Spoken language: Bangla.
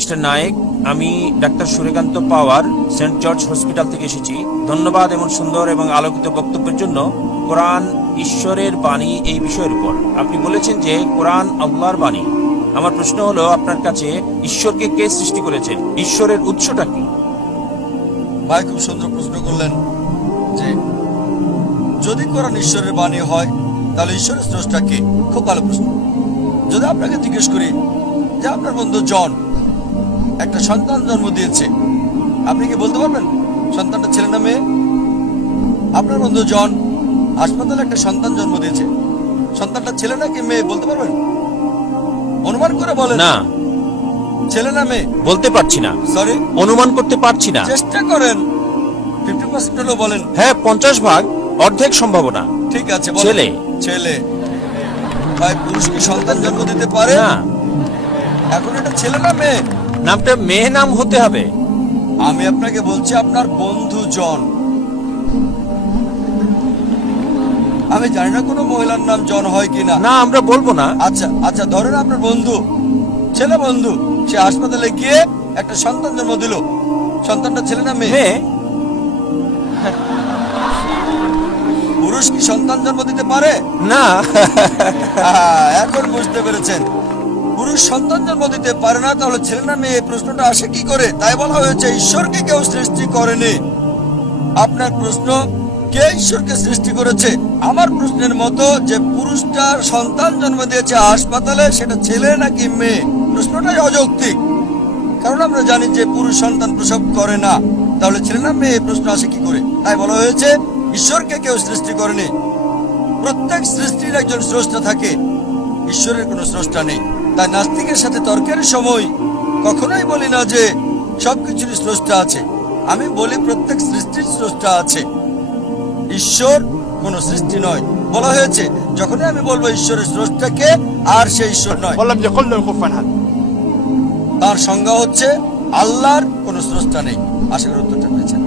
মিস্টার নায়েক, আমি ডাক্তার সূর্যকান্ত পাওয়ার, সেন্ট জর্জ হসপিটাল থেকে এসেছি। ধন্যবাদ এমন সুন্দর এবং আলোকিত বক্তব্যের জন্য। কোরআন ঈশ্বরের বাণী এই বিষয়ের উপর আপনি বলেছেন যে কোরআন আল্লাহর বাণী। আমার প্রশ্ন হলো, আপনার কাছে ঈশ্বরকে কে সৃষ্টি করেছেন? ঈশ্বরের উৎসটা কি? ভাই খুব সুন্দর প্রশ্ন করলেন যে যদি কোরআন ঈশ্বরের বাণী হয় তাহলে ঈশ্বরের স্রষ্টা কে? খুব ভালো প্রশ্ন। যদি আপনাকে জিজ্ঞেস করি যে আপনার বন্ধু জন একটা সন্তান জন্ম দিয়েছে, আপনি কি বলতে পারবেন সন্তানটা ছেলে না মেয়ে? আপনার বন্ধু জন হাসপাতালে একটা সন্তান জন্ম দিয়েছে, সন্তানটা ছেলে নাকি মেয়ে বলতে পারবেন? অনুমান করে বলেন। না, ছেলে না মেয়ে বলতে পারছি না। সরি, অনুমান করতে পারছি না। চেষ্টা করেন। 50% হলো বলেন। হ্যাঁ, 50 ভাগ, অর্ধেক সম্ভাবনা। ঠিক আছে, বলেন। ছেলে। ছেলে। ভাই পুরুষ কি সন্তান জন্ম দিতে পারে? না। এখন এটা ছেলে না মেয়ে? নামটা মেয়ে নাম হতে হবে। আমি আপনাকে বলছি আপনার বন্ধু জন। আমি জানি না কোনো মহিলার নাম জন হয় কিনা। না, আমরা বলবো না। আচ্ছা আচ্ছা, ধরেন আপনার বন্ধু, ছেলে বন্ধু, সে হাসপাতালে গিয়ে একটা সন্তান জন্ম দিল। সন্তানটা ছেলে না মেয়ে? মেয়ে। পুরুষ কি সন্তান জন্ম দিতে পারে? না। এখন বুঝতে পেরেছেন, পুরুষ সন্তান জন্ম দিতে পারে না, তাহলে ছেলে না মেয়ে প্রশ্নটা আসে কি করে? তাই বলা হয়েছে ঈশ্বরকে কেউ সৃষ্টি করেনি। আপনার প্রশ্ন কে ঈশ্বরকে সৃষ্টি করেছে? আমার প্রশ্নের মতো যে পুরুষটা সন্তান জন্ম দিয়েছে হাসপাতালে, সেটা ছেলে নাকি মেয়ে, প্রশ্নটাই অযৌক্তিক। কারণ আমরা জানি যে পুরুষ সন্তান প্রসব করে না, তাহলে ছেলে না মেয়ে প্রশ্ন আসে কি করে? তাই বলা হয়েছে ঈশ্বরকে কেউ সৃষ্টি করেনি। প্রত্যেক সৃষ্টির একজন স্রষ্টা থাকে, ঈশ্বরের কোনো স্রষ্টা নেই। তাই নাস্তিকের সাথে তর্কের সময় কখনোই বলি না যে সবকিছুরই স্রষ্টা আছে। আমি বলি প্রত্যেক সৃষ্টির স্রষ্টা আছে, ঈশ্বর কোন সৃষ্টি নয়। বলা হয়েছে যখনই আমি বলবো ঈশ্বরের স্রষ্টাকে, আর সে ঈশ্বর নয়। তার সংজ্ঞা হচ্ছে আল্লাহর কোন স্রষ্টা নেই। আশা করি উত্তরটা পেয়েছেন।